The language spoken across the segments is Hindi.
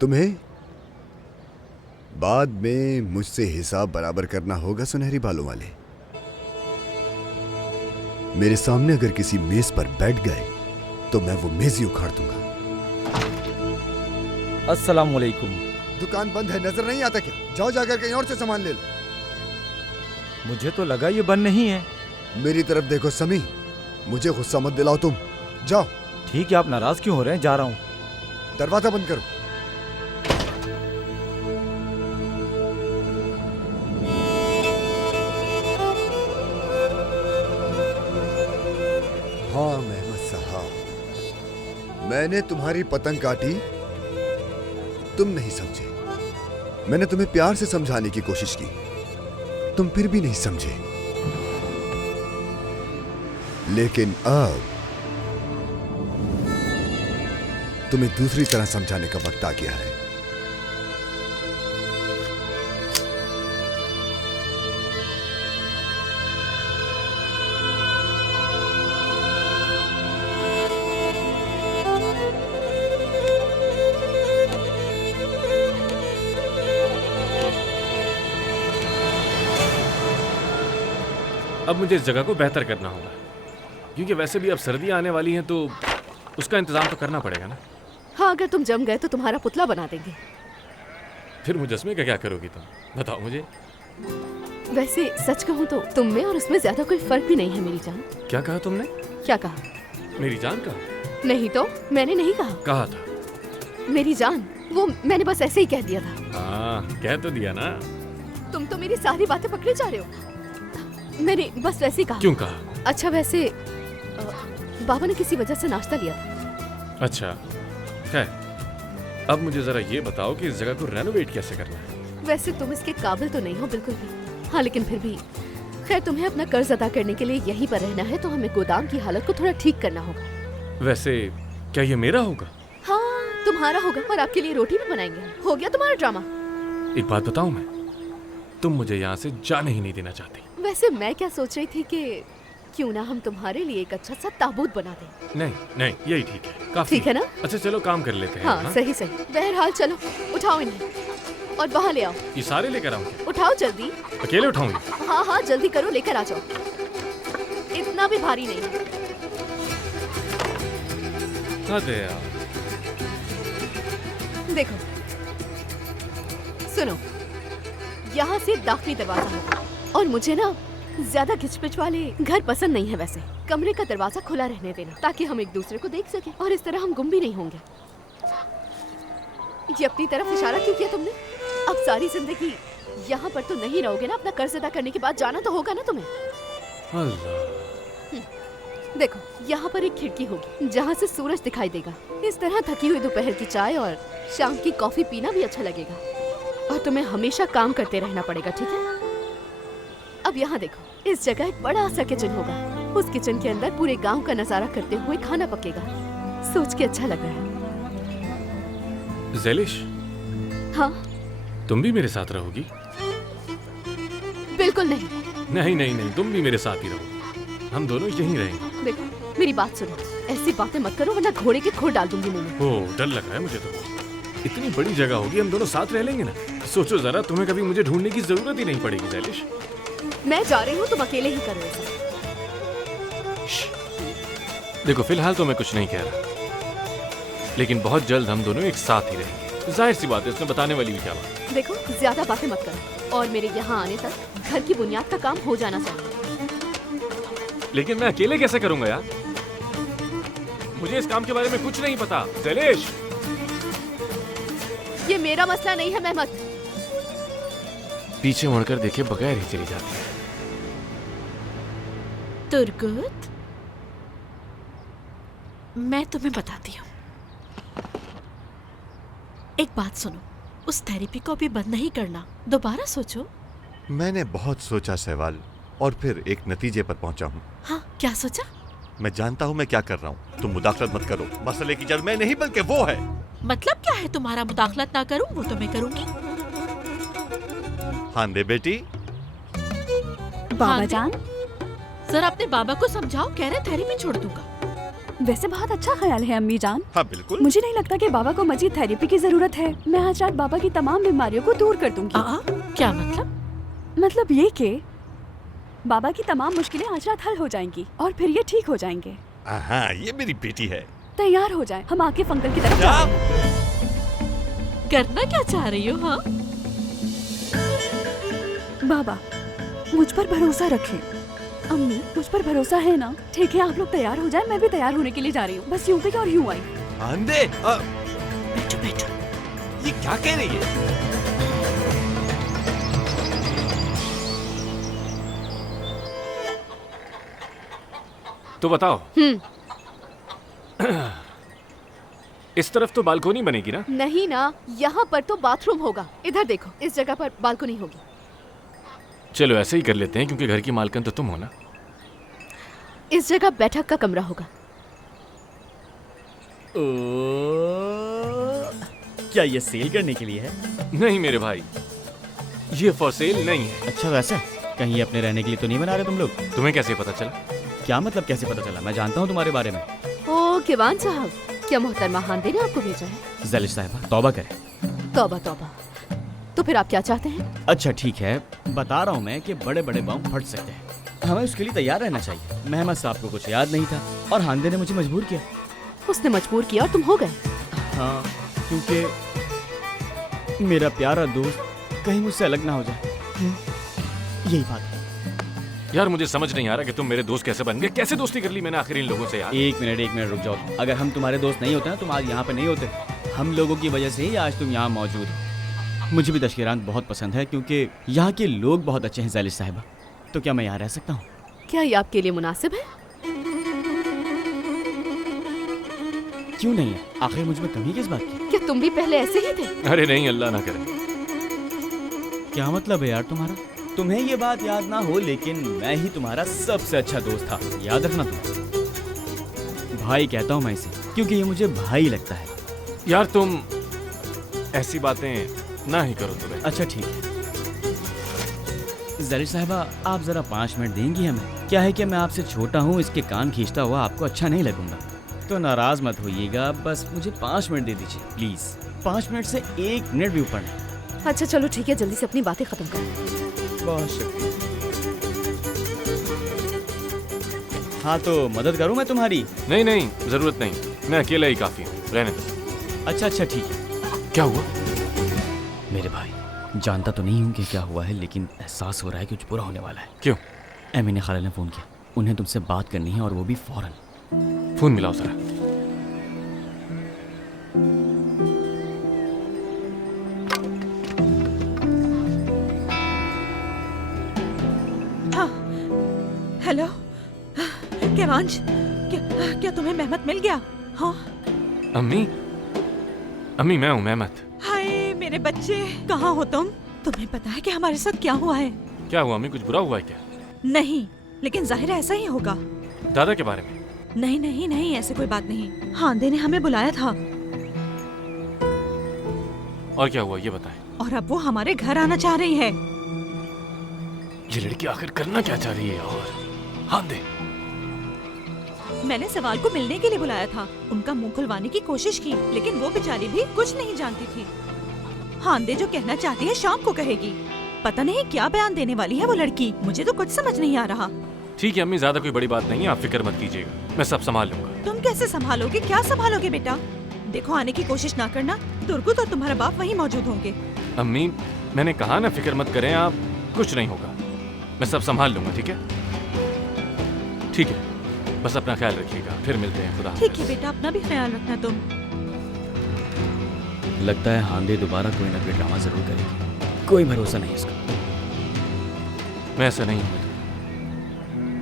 तुम्हें बाद में मुझसे हिसाब बराबर करना होगा सुनहरी बालों वाले। मेरे सामने अगर किसी मेज पर बैठ गए तो मैं वो मेज ही उखाड़ दूंगा। अस्सलाम वालेकुम। दुकान बंद है, नजर नहीं आता क्या? जाओ जाकर कहीं और से सामान ले लो। मुझे तो लगा ये बंद नहीं है। मेरी तरफ देखो समी, मुझे गुस्सा मत दिलाओ तुम। जाओ। ठीक है, आप नाराज क्यों हो रहे हैं? जा रहा हूँ। दरवाजा बंद करो। हाँ मेहमद साहब, मैंने तुम्हारी पतंग काटी, तुम नहीं समझे। मैंने तुम्हें प्यार से समझाने की कोशिश की, तुम फिर भी नहीं समझे। लेकिन अब तुम्हें दूसरी तरह समझाने का वक्त आ गया है। अब मुझे इस जगह को बेहतर करना होगा, क्योंकि वैसे भी अब सर्दियां आने वाली हैं, तो उसका इंतजाम तो करना पड़ेगा ना। हाँ, अगर तुम जम गए तो तुम्हारा पुतला बना देंगे। फिर मुजस्मे का क्या करोगी तुम, बताओ मुझे। वैसे सच कहूँ तो तुम में और उसमें ज्यादा कोई फर्क भी नहीं है मेरी जान। क्या कहा तुमने? क्या कहा? मेरी जान का? नहीं तो मैंने नहीं कहा। कहा था मेरी जान, वो मैंने बस ऐसे ही कह दिया था। हाँ, कह तो दिया ना। तुम तो मेरी सारी बातें पकड़े जा रहे हो। मैंने बस वैसे ही कहा। क्यों कहा? अच्छा वैसे बाबा ने किसी वजह से नाश्ता लिया था। अच्छा, खैर, अब मुझे जरा ये बताओ कि इस जगह को रेनोवेट कैसे करना है। वैसे तुम इसके काबिल तो नहीं हो बिल्कुल भी। हाँ, लेकिन फिर भी खैर, तुम्हें अपना कर्ज अदा करने के लिए यहीं पर रहना है, तो हमें गोदाम की हालत को थोड़ा ठीक करना होगा। वैसे क्या ये मेरा होगा? हाँ, तुम्हारा होगा, और आपके लिए रोटी भी बनाएंगे। हो गया तुम्हारा ड्रामा। एक बात बताऊं मैं, तुम मुझे यहाँ से जाने ही नहीं देना चाहती। वैसे मैं क्या सोच रही थी कि क्यों ना हम तुम्हारे लिए एक अच्छा सा ताबूत बना दें। नहीं नहीं, यही ठीक है, काफी ठीक है ना? अच्छा चलो काम कर लेते हैं। हाँ, सही सही। बहरहाल चलो, उठाओ इन्हें और वहाँ ले आओ। ये सारे लेकर आऊँ? उठाओ जल्दी। अकेले उठाऊंगी? हाँ हाँ, जल्दी करो, लेकर आ जाओ। इतना भी भारी नहीं है। अरे यार, देखो, सुनो, यहाँ से दाखिली दरवाजा होगा, और मुझे ना ज्यादा घिचपिच वाले घर पसंद नहीं है। वैसे कमरे का दरवाजा खुला रहने देना, ताकि हम एक दूसरे को देख सकें, और इस तरह हम गुम भी नहीं होंगे। ये अपनी तरफ इशारा क्यों किया तुमने? अब सारी जिंदगी यहाँ पर तो नहीं रहोगे ना? अपना कर्ज अदा करने के बाद जाना तो होगा ना तुम्हें। अल्लाह। देखो, यहाँ पर एक खिड़की होगी जहाँ से सूरज दिखाई देगा। इस तरह थकी हुई दोपहर की चाय और शाम की कॉफी पीना भी अच्छा लगेगा, और तुम्हें हमेशा काम करते रहना पड़ेगा, ठीक है? अब यहाँ देखो, इस जगह एक बड़ा सा किचन होगा। उस किचन के अंदर पूरे गांव का नजारा करते हुए खाना पकेगा। सोच के अच्छा लग रहा है। ज़ैलिश, हाँ? तुम भी मेरे साथ रहोगी? बिल्कुल नहीं। नहीं नहीं नहीं, तुम भी मेरे साथ ही रहो, हम दोनों यहीं रहेंगे। देखो, मेरी बात सुनो, ऐसी बातें मत करो वरना घोड़े के खुर डाल दूंगी मुंह में। ओह, डर लग रहा है मुझे तो। इतनी बड़ी जगह होगी, हम दोनों साथ रह लेंगे ना। सोचो जरा, तुम्हें कभी मुझे ढूंढने की जरूरत ही नहीं पड़ेगी ज़ैलिश। मैं जा रही हूँ, तुम अकेले ही करो ऐसा। देखो, फिलहाल तो मैं कुछ नहीं कह रहा, लेकिन बहुत जल्द हम दोनों एक साथ ही रहेंगे। जाहिर सी बात है, इसमें बताने वाली भी क्या बात। देखो, ज्यादा बातें मत करो, और मेरे यहाँ आने तक घर की बुनियाद का काम हो जाना चाहिए। लेकिन मैं अकेले कैसे करूंगा यार? मुझे इस काम के बारे में कुछ नहीं पता ज़ैलिश। ये मेरा मसला नहीं है मेहमद। पीछे मुड़कर देखे बगैर ही चली जाती है। तुर्गुत, मैं तुम्हें बताती हूँ। एक बात सुनो, उस थेरेपी को अभी बंद नहीं करना, दोबारा सोचो। मैंने बहुत सोचा सहवाल, और फिर एक नतीजे पर पहुंचा हूँ। हाँ, क्या सोचा? मैं जानता हूँ मैं क्या कर रहा हूँ। तुम मुदाखलत मत करो, मसले की जड़ मैं नहीं बल्कि वो है। मतलब क्या है तुम्हारा? मुदाखलत ना करूँ वो तो मैं करूँगी। हाँ दे बेटी। बाबा जान, जरा अपने बाबा को समझाओ, कह रहे थेरेपी छोड़ दूंगा। वैसे बहुत अच्छा ख्याल है अम्मी जान। हाँ बिल्कुल। मुझे नहीं लगता कि बाबा को मजीद थेरेपी की जरूरत है। मैं आज रात बाबा की तमाम बीमारियों को दूर कर दूंगी। क्या मतलब? मतलब ये कि बाबा की तमाम मुश्किलें आज रात हल हो जाएंगी और फिर ये ठीक हो जाएंगे। हाँ ये मेरी बेटी है। तैयार हो जाए, हम आके अंकल की तरफ क्या? जा रहे हैं। करना क्या चाह रही हो? हाँ, बाबा मुझ पर भरोसा रखें। अम्मी मुझ पर भरोसा है ना? ठीक है, आप लोग तैयार हो जाए, मैं भी तैयार होने के लिए जा रही हूँ। बस यूं गई और यूं आई। आंधे बैठो बैठो। ये क्या कह रही है? तो बताओ, इस तरफ तो बालकोनी बनेगी ना? नहीं ना, यहाँ पर तो बाथरूम होगा। इधर देखो, इस जगह पर बालकनी होगी। चलो ऐसे ही कर लेते हैं, क्योंकि घर की मालकिन तो तुम हो ना। इस जगह बैठक का कमरा होगा। क्या ये सेल करने के लिए है? नहीं मेरे भाई, ये फॉर सेल नहीं है। अच्छा वैसे कहीं अपने रहने के लिए तो नहीं बना रहे तुम लोग? तुम्हें कैसे पता चला? क्या मतलब कैसे पता चला? मैं जानता हूँ तुम्हारे बारे में। ओ किवान साहब, क्या मोहतरमा हांदे ने आपको भेजा है? ज़लिश साहिबा तौबा करें। तौबा तौबा। तो फिर आप क्या चाहते हैं? अच्छा ठीक है, बता रहा हूँ मैं कि बड़े बड़े बम फट सकते हैं, हमें उसके लिए तैयार रहना चाहिए। मेहमद साहब को कुछ याद नहीं था और हांदे ने मुझे मजबूर किया। उसने मजबूर किया और तुम हो गए? हाँ, क्योंकि मेरा प्यारा दोस्त कहीं मुझसे अलग ना हो जाए, यही बात है। यार मुझे समझ नहीं आ रहा कि तुम मेरे दोस्त कैसे बन गए। कैसे दोस्ती कर ली मैंने आखिर इन लोगों से यार? एक मिनट रुक जाओ। अगर हम तुम्हारे दोस्त नहीं होते ना, तुम आज यहाँ पे नहीं होते। हम लोगों की वजह से ही आज तुम यहाँ मौजूद हो। मुझे भी तशकीरात बहुत पसंद है क्योंकि यहाँ के लोग बहुत अच्छे हैं ज़लिश साहिबा। तो क्या मैं यहाँ रह सकता हूँ? क्या ये आपके लिए मुनासिब है? क्यों नहीं है? आखिर मुझ में कमी किस बात की? क्या तुम भी पहले ऐसे ही थे? अरे नहीं, अल्लाह ना करे। क्या मतलब है यार तुम्हारा? तुम्हें ये बात याद ना हो, लेकिन मैं ही तुम्हारा सबसे अच्छा दोस्त था, याद रखना तुम। भाई कहता हूँ मैं इसे, क्योंकि ये मुझे भाई लगता है। यार तुम ऐसी बातें ना ही करो तुम्हें। अच्छा ठीक है ज़लिश साहिबा, आप जरा 5 मिनट देंगी हमें? क्या है कि मैं आपसे छोटा हूँ, इसके कान खींचता हुआ आपको अच्छा नहीं लगूंगा, तो नाराज मत होइएगा। बस मुझे 5 मिनट दे दीजिए प्लीज। 5 मिनट से 1 मिनट भी ऊपर नहीं। अच्छा चलो ठीक है, जल्दी से अपनी बातें खत्म करो। बहुत शुक्रिया। हाँ तो मदद करूँ मैं तुम्हारी? नहीं नहीं, जरूरत नहीं, मैं अकेला ही काफी हूँ, रहने दो। अच्छा ठीक है। क्या हुआ? मेरे भाई, जानता तो नहीं हूँ कि क्या हुआ है, लेकिन एहसास हो रहा है कि कुछ बुरा होने वाला है। क्यों? एमी ने खाला ने फ़ोन किया, उन्हें तुमसे बात करनी है और वो भी फौरन। फोन मिलाओ जरा। हेलो केवांश, क्या तुम्हें मेहमत मिल गया? हाँ अम्मी, अम्मी मैं हूँ मेहमत। हाय मेरे बच्चे, कहाँ हो तुम? तुम्हें पता है कि हमारे साथ क्या हुआ है? क्या हुआ अम्मी, कुछ बुरा हुआ है क्या? नहीं, लेकिन जाहिर है ऐसा ही होगा। दादा के बारे में? नहीं, ऐसे कोई बात नहीं। हांदे ने हमें बुलाया था। और क्या हुआ ये बताएं। और अब वो हमारे घर आना चाह रही है। ये लड़की आखिर करना क्या चाह रही है? और हांदे, मैंने सवाल को मिलने के लिए बुलाया था, उनका मुंह खुलवाने की कोशिश की, लेकिन वो बेचारी भी कुछ नहीं जानती थी। हांदे जो कहना चाहती है शाम को कहेगी। पता नहीं क्या बयान देने वाली है वो लड़की, मुझे तो कुछ समझ नहीं आ रहा। ठीक है अम्मी, ज्यादा कोई बड़ी बात नहीं है, आप फिक्र मत कीजिएगा, मैं सब संभाल लूंगा। तुम कैसे संभालोगे? क्या संभालोगे बेटा? देखो आने की कोशिश ना करना, तुर्गुत और तुम्हारा बाप वहीं मौजूद होंगे। अम्मी मैंने कहा ना फिक्र मत करें आप, कुछ नहीं होगा, मैं सब संभाल लूंगा। ठीक है ठीक है, बस अपना ख्याल रखिएगा, फिर मिलते हैं। खुदा ठीक है बेटा, अपना भी ख्याल रखना तुम। लगता है हांदे दोबारा कोई ना कोई ड्रामा जरूर करेगी, कोई भरोसा नहीं इसका। मैं ऐसा नहीं हूँ,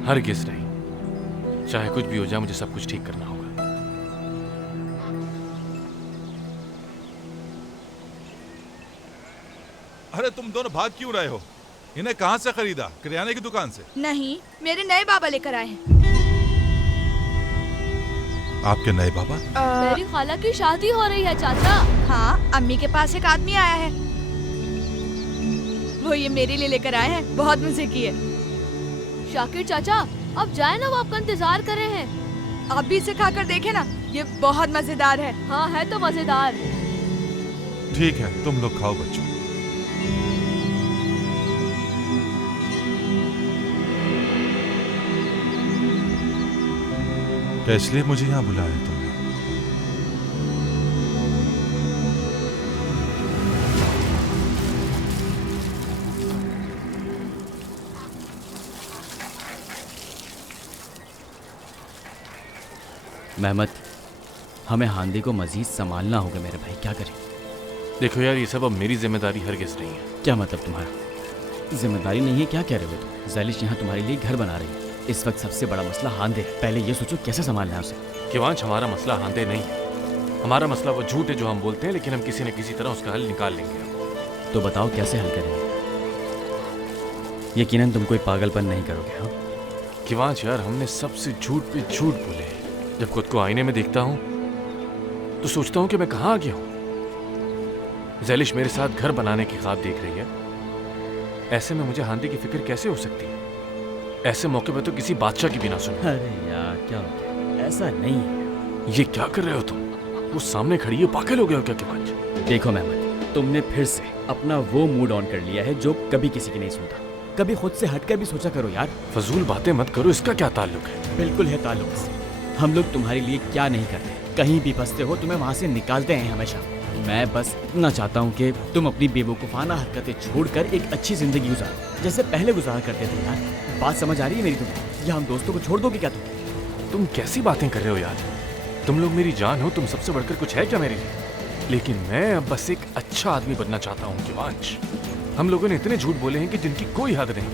हरगिज़ नहीं, चाहे कुछ भी हो जाए मुझे सब कुछ ठीक करना होगा। अरे तुम दोनों भाग क्यों रहे हो? इन्हें कहाँ से खरीदा? किराने की दुकान से? नहीं, मेरे नए बाबा लेकर आए हैं। आपके नए बाबा? मेरी खाला की शादी हो रही है चाचा। हाँ, अम्मी के पास एक आदमी आया है, वो ये मेरे लिए लेकर आए हैं, बहुत मजे किए। शाकिर चाचा अब जाए ना, वो आपका इंतजार कर रहे हैं। आप भी इसे खाकर देखें ना, ये बहुत मजेदार है। हाँ है तो मजेदार। ठीक है, तुम लोग खाओ बच्चों। क्या इसलिए मुझे यहाँ बुलाया तुमने? मेहमत, हमें हांदे को मजीद संभालना होगा मेरे भाई, क्या करें? देखो यार, ये सब अब मेरी जिम्मेदारी हरगिज़ नहीं है। क्या मतलब तुम्हारा? जिम्मेदारी नहीं है? क्या कह रहे हो तुम? ज़ैलिश यहाँ तुम्हारे लिए घर बना रही है। इस वक्त सबसे बड़ा मसला हांदे है। पहले ये सोचो कैसे संभालना है उसे। किवांश, हमारा मसला हांदे नहीं है। हमारा मसला वो झूठ है जो हम बोलते हैं, लेकिन हम किसी न किसी तरह उसका हल निकाल लेंगे। तो बताओ कैसे हल करेंगे? यकीनन तुम कोई पागलपन नहीं करोगे। हाँ किवांश यार, हमने सबसे झूठ पे झूठ बोले हैं। जब खुद को आईने में देखता हूँ तो सोचता हूँ कि मैं कहाँ आ गया हूँ। ज़ैलिश मेरे साथ घर बनाने की ख्वाब देख रही है। ऐसे में मुझे हांदे की फिक्र कैसे हो सकती है? ऐसे मौके पर तो किसी बादशाह की भी ना सुनो। अरे यार क्या हो गया? ऐसा नहीं है। ये क्या कर रहे हो तुम? वो सामने खड़ी है, पागल हो गए हो क्या किवांश? देखो मेहमत, तुमने फिर से अपना वो मूड ऑन कर लिया है जो कभी किसी की नहीं सुनता। कभी खुद से हटकर भी सोचा करो यार। फजूल बातें मत करो, इसका क्या ताल्लुक है? बिल्कुल है ताल्लुक से। हम लोग तुम्हारे लिए क्या नहीं करते। कहीं भी फंसते हो तुम्हें वहाँ से निकालते हैं हमेशा। मैं बस इतना चाहता हूँ कि तुम अपनी बेवकूफ़ाना हरकतें छोड़कर एक अच्छी जिंदगी गुजारो, जैसे पहले गुजारा करते थे यार। बात समझ आ रही है मेरी तुम्हें? या हम दोस्तों को छोड़ दोगे क्या तुम कैसी बातें कर रहे हो यार? तुम लोग मेरी जान हो, तुम सबसे बढ़कर कुछ है क्या मेरे लिए? लेकिन मैं अब बस एक अच्छा आदमी बनना चाहता हूँ किवांश। हम लोगों ने इतने झूठ बोले हैं कि जिनकी कोई हद नहीं।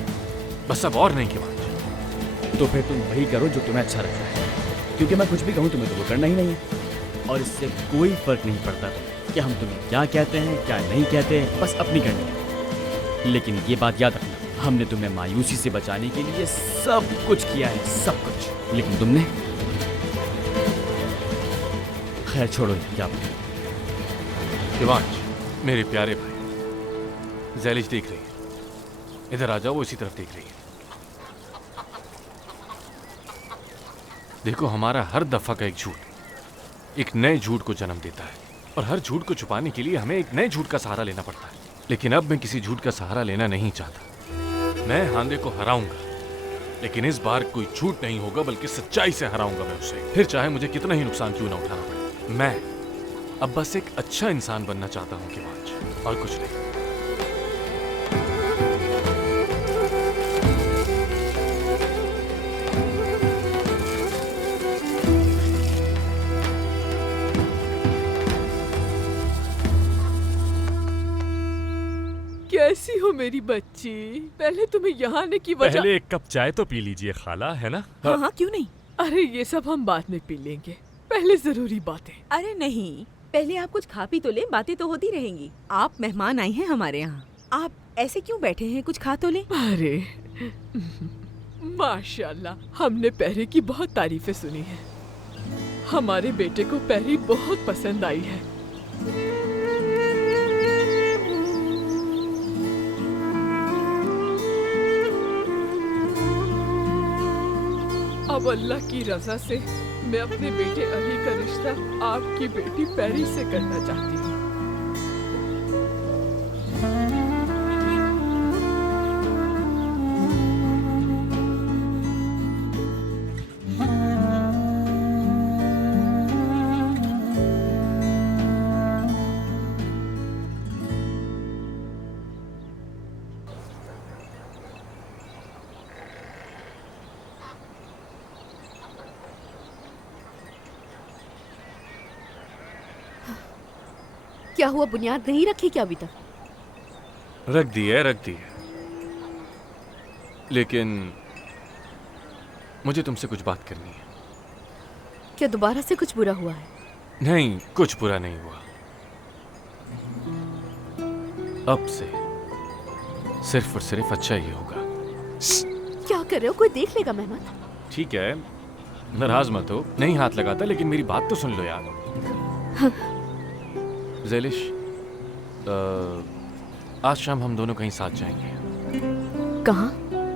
बस अब और नहीं किवांश। तो फिर तुम वही करो जो तुम्हें अच्छा लगता है, क्योंकि मैं कुछ भी कहूँ तुम्हें तो वो करना ही नहीं है। और इससे कोई फर्क नहीं पड़ता कि हम तुम्हें क्या कहते हैं क्या नहीं कहते, बस अपनी करनी है। लेकिन ये बात याद रखना, हमने तुम्हें मायूसी से बचाने के लिए सब कुछ किया है, सब कुछ। लेकिन तुमने खैर छोड़ो क्या बोलूं। किवांश, मेरे प्यारे भाई, ज़ैलिश देख रही है। इधर आ जाओ, वो इसी तरफ देख रही है। देखो, हमारा हर दफा का एक झूठ एक नए झूठ को जन्म देता है, और हर झूठ को छुपाने के लिए हमें एक नए झूठ का सहारा लेना पड़ता है। लेकिन अब मैं किसी झूठ का सहारा लेना नहीं चाहता। मैं हांदे को हराऊंगा, लेकिन इस बार कोई झूठ नहीं होगा, बल्कि सच्चाई से हराऊंगा मैं उसे, फिर चाहे मुझे कितना ही नुकसान क्यों ना उठाना पड़े। मैं अब बस एक अच्छा इंसान बनना चाहता हूँ किवांश, और कुछ नहीं। कैसी हो मेरी बच्ची? पहले तुम्हें यहाँ आने की वजह। पहले एक कप चाय तो पी लीजिए खाला, है ना? हाँ हाँ क्यों नहीं। अरे ये सब हम बाद में पी लेंगे, पहले जरूरी बातें। अरे नहीं, पहले आप कुछ खा पी तो ले, बातें तो होती रहेंगी। आप मेहमान आए हैं हमारे यहाँ, आप ऐसे क्यों बैठे हैं? कुछ खा तो ले। अरे माशाल्लाह, हमने पहरे की बहुत तारीफें सुनी है। हमारे बेटे को पहरी बहुत पसंद आई है। अब अल्लाह की रजा से मैं अपने बेटे अली का रिश्ता आपकी बेटी पैरी से करना चाहती हूँ। क्या हुआ, बुनियाद नहीं रखी क्या अभी तक? रख दी है, लेकिन मुझे तुमसे कुछ बात करनी है। क्या दोबारा से कुछ बुरा हुआ है? नहीं, कुछ बुरा नहीं हुआ। अब से सिर्फ और सिर्फ अच्छा ही होगा। क्या कर रहे हो? कोई देख लेगा मेहमान। ठीक है, नाराज मत हो, नहीं हाथ लगाता, लेकिन मेरी बात तो सुन लो यार। ज़ैलिश, आज शाम हम दोनों कहीं साथ जाएंगे। कहाँ?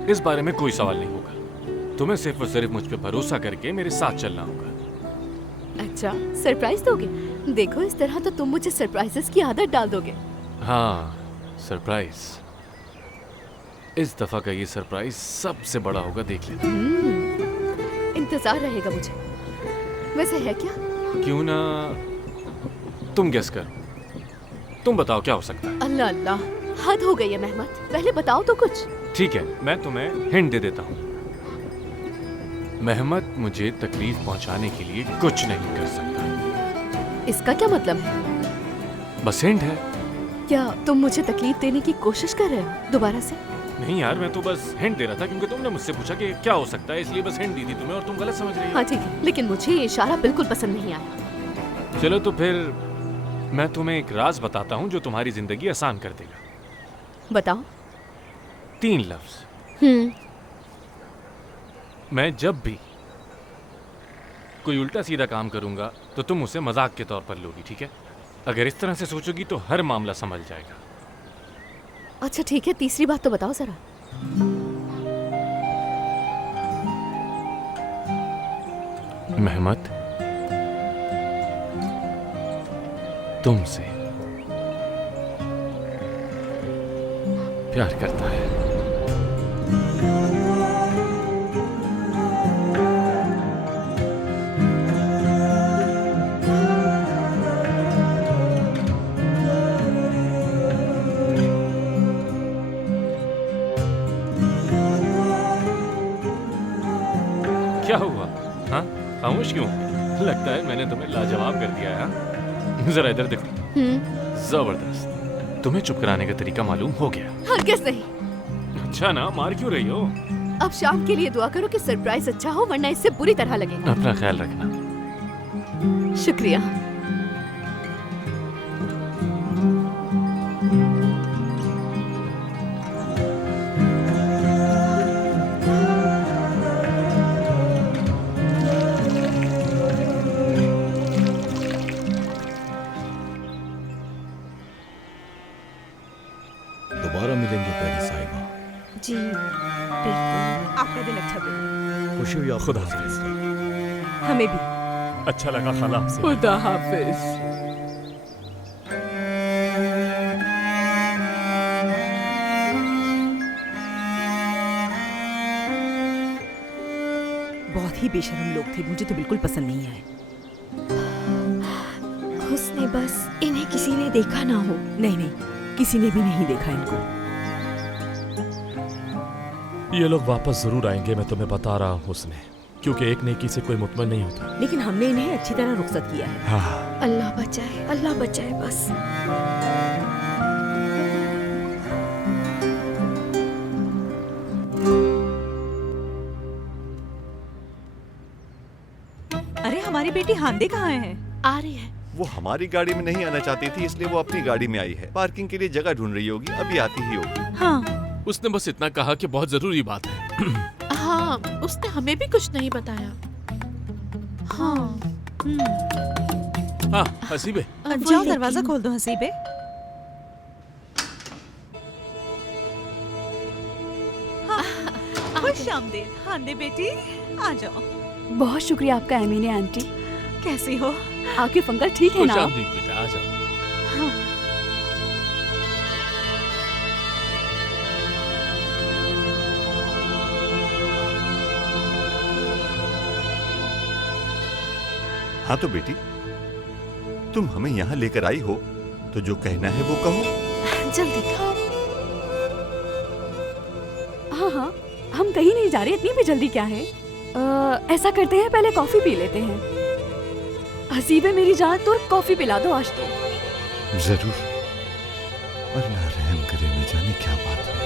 इस बारे में कोई सवाल नहीं होगा। तुम्हें सिर्फ और सिर्फ मुझ पे भरोसा करके मेरे साथ चलना होगा। अच्छा, सरप्राइज दोगे? देखो, इस तरह तो तुम मुझे सरप्राइजेस की आदत डाल दोगे। हाँ, सरप्राइज। इस दफा का ये सरप्राइज सबसे बड़ा होगा, देख लेना। इंतजार रहेगा मुझे। वैसे है क्या? क्यों ना तुम गेस करो। तुम बताओ क्या हो सकता है। अल्लाह अल्लाह, हद हो गई है मेहमत, पहले बताओ तो कुछ। ठीक है, मैं तुम्हें हिंट दे देता हूँ। मेहमत मुझे तकलीफ पहुंचाने के लिए कुछ नहीं कर सकता। इसका क्या मतलब है? बस हिंट है। क्या तुम मुझे तकलीफ देने की कोशिश कर रहे हो दोबारा से? नहीं यार, मैं तो बस हिंट दे रहा था क्योंकि तुमने मुझसे पूछा कि क्या हो सकता है, इसलिए बस हिंट दी थी तुम्हें और तुम गलत समझ रही हो। हाँ ठीक है, लेकिन मुझे ये इशारा बिल्कुल पसंद नहीं आया। चलो तो फिर मैं तुम्हें एक राज बताता हूँ जो तुम्हारी जिंदगी आसान कर देगा। बताओ। 3 लफ्ज। मैं जब भी कोई उल्टा सीधा काम करूंगा तो तुम उसे मजाक के तौर पर लोगी, ठीक है? अगर इस तरह से सोचोगी तो हर मामला संभल जाएगा। अच्छा ठीक है, तीसरी बात तो बताओ जरा। मेहमत तुमसे प्यार करता है। क्या हुआ? हाँ, खामोश क्यों? लगता है मैंने तुम्हें लाजवाब कर दिया है। जरा इधर देखो। जबरदस्त। तुम्हें चुप कराने का तरीका मालूम हो गया। हरगिज़ नहीं। अच्छा ना, मार क्यों रही हो? अब शाम के लिए दुआ करो कि सरप्राइज अच्छा हो, वरना इससे बुरी तरह लगेगा। अपना ख्याल रखना। शुक्रिया। दोबारा मिलेंगे प्यारी साहिबा। जी बिल्कुल। आपका दिन अच्छा गुजरे। खुशी हुई आपको। खुदा हाफिज। हमें भी अच्छा लगा खाला आपसे। खुदा हाफिज। बहुत ही बेशर्म लोग थे, मुझे तो बिल्कुल पसंद नहीं आए। उसने बस इन्हें किसी ने देखा ना हो। नहीं नहीं, किसी ने भी नहीं देखा इनको। ये लोग वापस जरूर आएंगे, मैं तुम्हें बता रहा हूँ हुस्ने, क्योंकि एक नेकी से कोई मुतमईन नहीं होता। लेकिन हमने इन्हें अच्छी तरह रुखसत किया है। हाँ। अल्लाह बचाए, अल्लाह बचाए बस। अरे हमारी बेटी हांदे कहाँ है? आ रही है। वो हमारी गाड़ी में नहीं आना चाहती थी, इसलिए वो अपनी गाड़ी में आई है। पार्किंग के लिए जगह ढूंढ रही होगी, अभी आती ही होगी। हाँ, उसने बस इतना कहा कि बहुत जरूरी बात है। हाँ, उसने हमें भी कुछ नहीं बताया। हाँ। हाँ, हसीबे। जाओ दरवाजा खोल दो हसीबे। हाँ, खुश आमदीद हांदे बेटी, आ जाओ। बहुत शुक्रिया आपका एमीने आंटी। कैसी हो? आकिफ अंकल ठीक है ना? खुश आमदीद बेटा, आ जाओ। हाँ। हाँ तो बेटी, तुम हमें यहाँ लेकर आई हो तो जो कहना है वो कहो। जल्दी करो। हाँ हाँ, हम कहीं नहीं जा रहे, इतनी भी जल्दी क्या है? ऐसा करते हैं, पहले कॉफी पी लेते हैं। हसीबे मेरी जान, तो कॉफी पिला दो आज तो। जरूर। अल्लाह रहम करे, न जाने क्या बात है।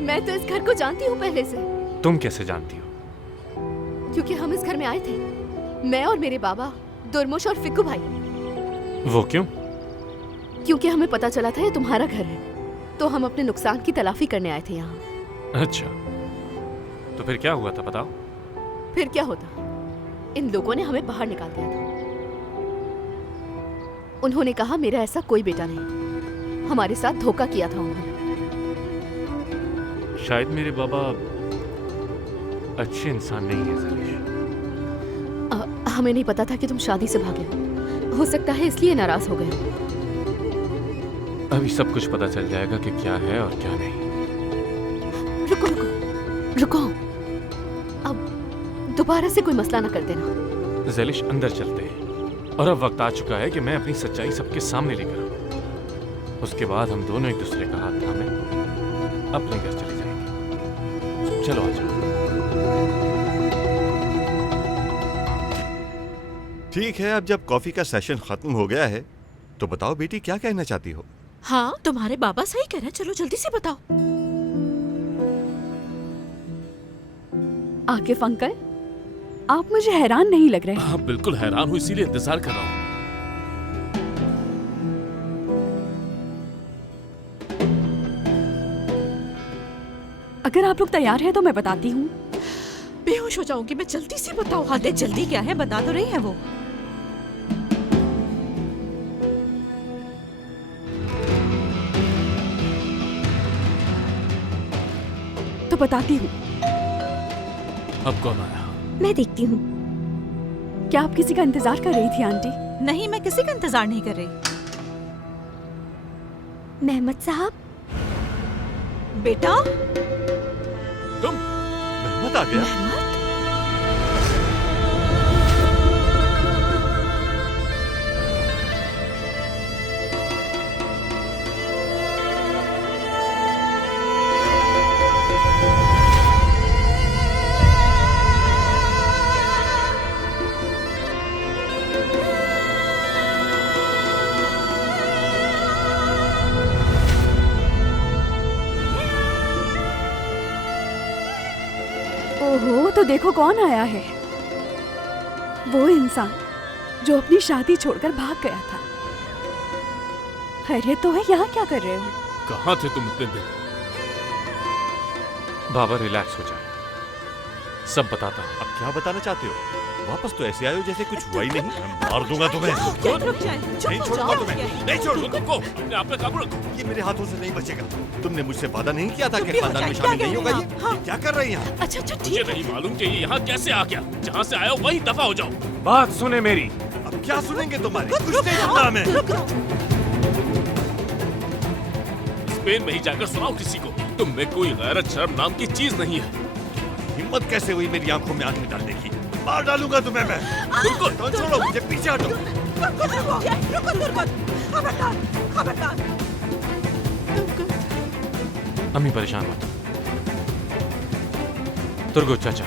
मैं तो इस घर को जानती हूँ पहले से। तुम कैसे जानती हो? क्योंकि हम इस घर में आए थे। मैं और मेरे बाबा, दुर्मुश और फिक्कू भाई। वो क्यों? क्योंकि हमें पता चला था ये तुम्हारा घर है, तो हम अपने नुकसान की तलाफी करने आए थे यहाँ। अच्छा, तो फिर क्या हुआ था बताओ? फिर क्या होता, इन लोगों ने हमें बाहर निकाल दिया था। उन्होंने कहा मेरा ऐसा कोई बेटा नहीं, हमारे साथ धोखा किया था उन्होंने। शायद मेरे बाबा अच्छे इंसान नहीं है ज़ैलिश। हमें नहीं पता था कि तुम शादी से भागे हो सकता है इसलिए नाराज हो गए। अभी सब कुछ पता चल जाएगा कि क्या है और क्या नहीं। रुको रुको रुको, अब दोबारा से कोई मसला ना कर देना। ज़ैलिश अंदर चलते हैं, और अब वक्त आ चुका है कि मैं अपनी सच्चाई सबके सामने लेकर आऊं। उसके बाद हम दोनों एक दूसरे का हाथ थामे अपने घर चले जाएंगे। चलो आ जाओ। ठीक है, अब जब कॉफी का सेशन खत्म हो गया है तो बताओ बेटी, क्या कहना चाहती हो? हाँ, तुम्हारे बाबा सही कह रहे हैं, चलो जल्दी से बताओ। आकिफ अंकल, आप मुझे हैरान नहीं लग रहे। हाँ बिल्कुल हैरान हूँ, इसीलिए इंतजार कर रहा हूँ। अगर आप लोग तैयार हैं तो मैं बताती हूँ। बेहोश हो जाऊंगी मैं, जल्दी से बताओ। हादे जल्दी क्या है, बता तो रही है वो। तो बताती हूँ। अब कौन आया? मैं देखती हूँ। क्या आप किसी का इंतजार कर रही थी आंटी? नहीं, मैं किसी का इंतजार नहीं कर रही। मेहमद साहब। बेटा, तुम? मेहमद आ गया? ओहो, तो देखो कौन आया है। वो इंसान जो अपनी शादी छोड़कर भाग गया था। खैरियत तो है, यहाँ क्या कर रहे हो? कहाँ थे तुम इतने दिन? बाबा रिलैक्स हो जाए, सब बताता हूँ। अब क्या बताना चाहते हो? वापस तो ऐसे आयो जैसे कुछ हुआ ही नहीं। मैं मार दूंगा तुम्हें। नहीं छोड़ूंगा तुम्हें, नहीं छोड़ूंगा तुमको। अपने आप पे काबू रखो। ये मेरे हाथों से नहीं बचेगा। तुमने मुझसे वादा नहीं किया था कि खानदान में शामिल नहीं होगा। ये क्या कर रही हैं? अच्छा अच्छा, मुझे नहीं मालूम कि ये यहाँ कैसे आ गया। जहाँ से आया वहीं दफा हो जाओ। बात सुने मेरी। अब क्या सुनेंगे तुम्हारे? कुछ नहीं सुनना हमें। स्पेन में ही जाकर सुनाओ किसी को। तुम में कोई गैरत शर्म नाम की चीज नहीं है। हिम्मत कैसे हुई मेरी आंखों में आंखें डालने की? मार डालूंगा तुम्हें मैं। बिल्कुल। तो छोड़ो मुझे, पीछे हटो। अम्मी परेशान मत। तुर्गो चाचा,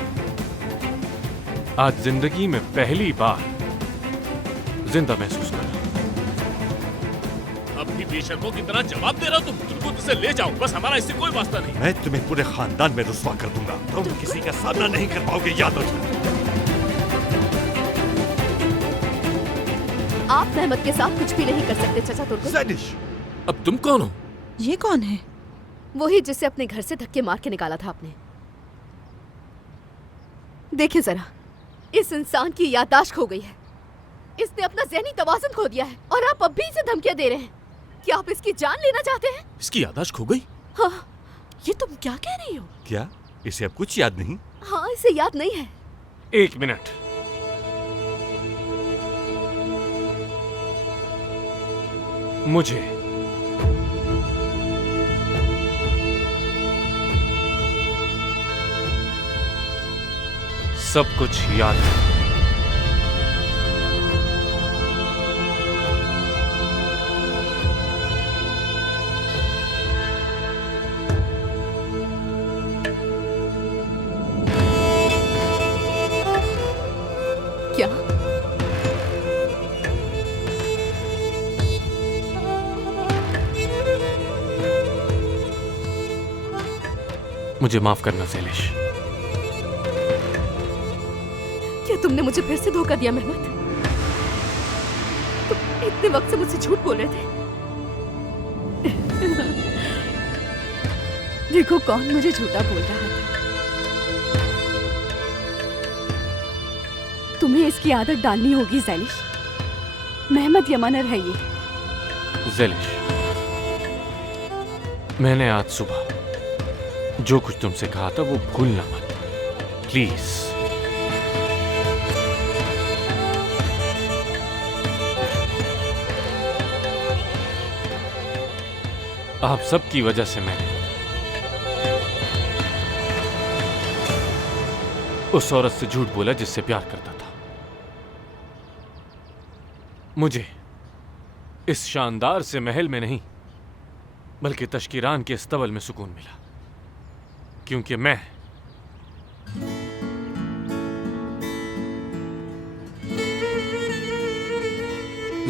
आज जिंदगी में पहली बार जिंदा महसूस कर रहा हूं। अब भी बेशर्मों की तरह जवाब दे रहा तुम। तुमको इसे ले जाओ, बस हमारा इससे कोई वास्ता नहीं। मैं तुम्हें पूरे खानदान में रुस्वा कर दूंगा। तुम किसी का सामना नहीं कर पाओगे, याद रखो। आप मेहमद के साथ कुछ भी नहीं कर सकते चाचा तुर्गो। अब तुम कौन हो? ये कौन है? वही जिसे अपने घर से धक्के मार के निकाला था आपने। देखिए जरा, इस इंसान की याददाश्त खो गई है। इसने अपना ज़हनी तवाज़ुन खो दिया है और आप अब भी इसे धमकियां दे रहे हैं। क्या आप इसकी जान लेना चाहते हैं? इसकी याददाश्त खो गई? हाँ। ये तुम क्या कह रही हो? क्या इसे अब कुछ याद नहीं? हाँ, इसे याद नहीं है। एक मिनट। मुझे सब कुछ याद है। क्या? मुझे माफ करना ज़ैलिश। क्या तुमने मुझे फिर से धोखा दिया मेहमत। तुम इतने वक्त से मुझसे झूठ बोल रहे थे। देखो कौन मुझे झूठा बोल रहा था। तुम्हें इसकी आदत डालनी होगी ज़ैलिश। मेहमत यमनर है ये। ज़ैलिश, मैंने आज सुबह जो कुछ तुमसे कहा था वो भूलना मत, प्लीज। आप सबकी वजह से मैंने उस औरत से झूठ बोला जिससे प्यार करता था। मुझे इस शानदार से महल में नहीं बल्कि तश्कीरान के इस्तबल में सुकून मिला, क्योंकि मैं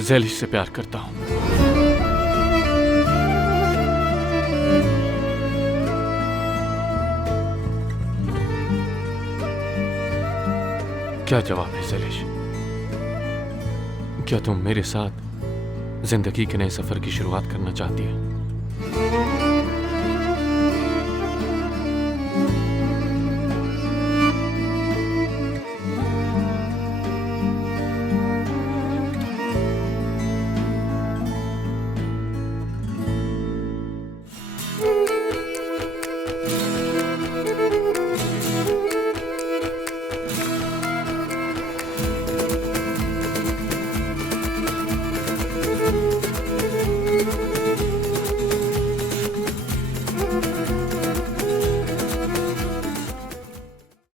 ज़ैलिश से प्यार करता हूं। क्या जवाब है ज़ैलिश? क्या तुम मेरे साथ जिंदगी के नए सफर की शुरुआत करना चाहती है?